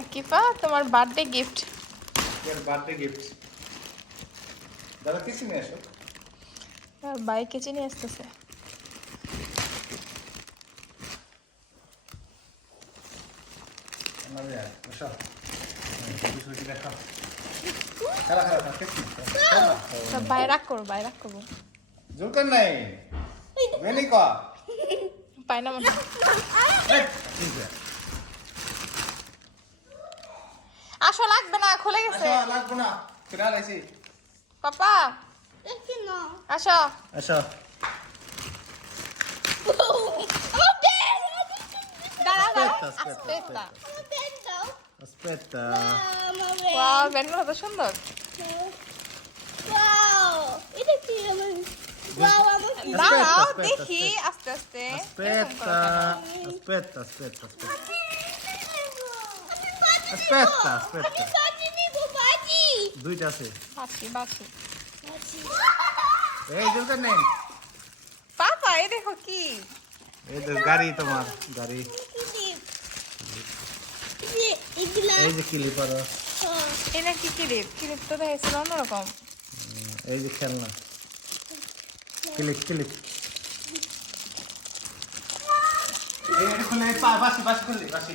আকিফা তোমার birthday gift Your birthday gift. দাদা কিছু নিয়ে আসো আর বাইকে আসতেছে কিছু কিছু দেখো খারাপ খারাপ খারাপ কিছু খারাপ সব বাই রাগ করব বাই রাগ করব জুলকার নাই বেলি কা পাই না মনে আসো লাগবে না খুলে গেছে। আসো না ফিরা লাইছি পাপা আসো। আসো। দাঁড়া দাঁড়া Aspetta, আস্পেটা Aspetta. ওয়াও ব্যান্ডগুলো তো সুন্দর। দাঁড়াও দেখি আস্তে আস্তে Aspetta, aspetta, aspetta, aspetta. Aspetta, aspetta. দুইটা আছে বাসি বাসি এই জুলকার নেই পাপা এই দেখো কি এই তো গাড়ি তোমার গাড়ি এই যে ক্লিপার এটা কি ক্লিপ ক্লিপ তো দেখেছিল অন্যরকম এই যে খেলনা ক্লিপ ক্লিপ এই খুলে বাসি বাসি খুলে বাসি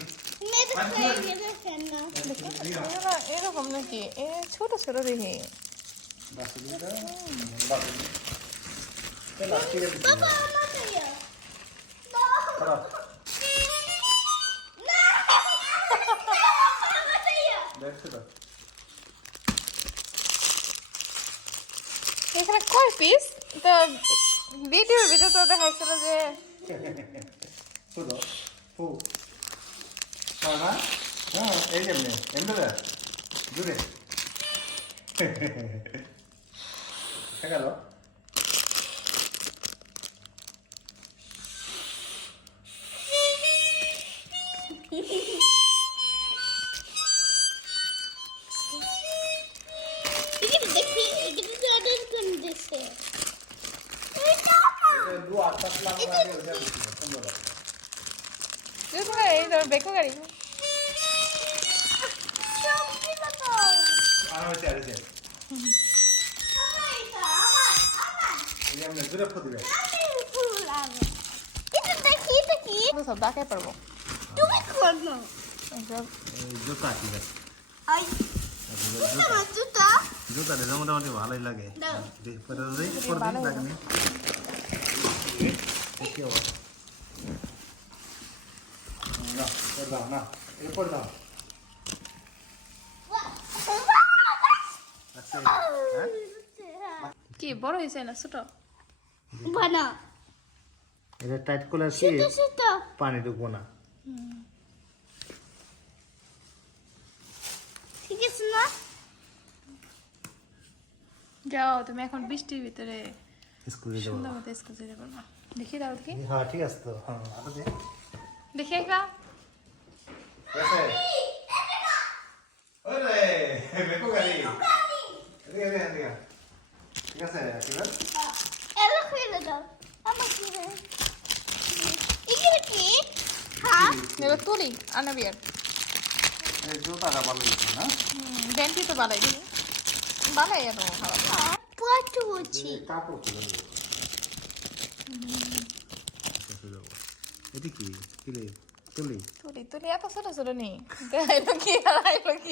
এরা- এরকম নাকি এ ছোট ছোট দেখি বাসি দিটা বাসি চল ঠিক আছে খারাপ দেখছো তো এখানে কয় পিস তো ভিডিওর ভিডিও তো দেখাইছিল যে হু হ্যাঁ জুড়ে গেল এই ধর বেকো গাড়ি। হয়েছে আর হয়েছে এই সব দেখাই পারব। একদম জুতা ঠিক আছে জুতা। জুতা। মোটামুটি ভালোই পরে লাগে কি অবস্থা না পরে দাও না এরপর দাও কি বড় হয়েছে না ছোট বানা এটা টাইট পানি ঢুকবো না। ঠিক আছে না? যাও তুমি এখন বৃষ্টির ভিতরে স্কুলে যাব। সুন্দর মতো স্কুল যেতে পারবা দেখি দাও দেখি। হ্যাঁ ঠিক আছে তো। হ্যাঁ আরও দে। দেখি একটা Ese. Ole, বেকো গাড়ি। এদিকে এদিকে এদিকে। ঠিক আছে ঠিক আছে। এলো ফেলে দাও। আমার কি রে এগুলো কি? হ্যাঁ? এবার তুলি আনাবিয়ার এই জুতাটা ভালো হয়েছে না ব্যান্ডটি তো বালাই দিই বালাই এত খারাপ পটু হচ্ছে। কাপড় খুলে দেবো এটি কি? কিলে তুলি তুলি তুলি এত ছোট ছোট নেই। কি? হারাইলো কি?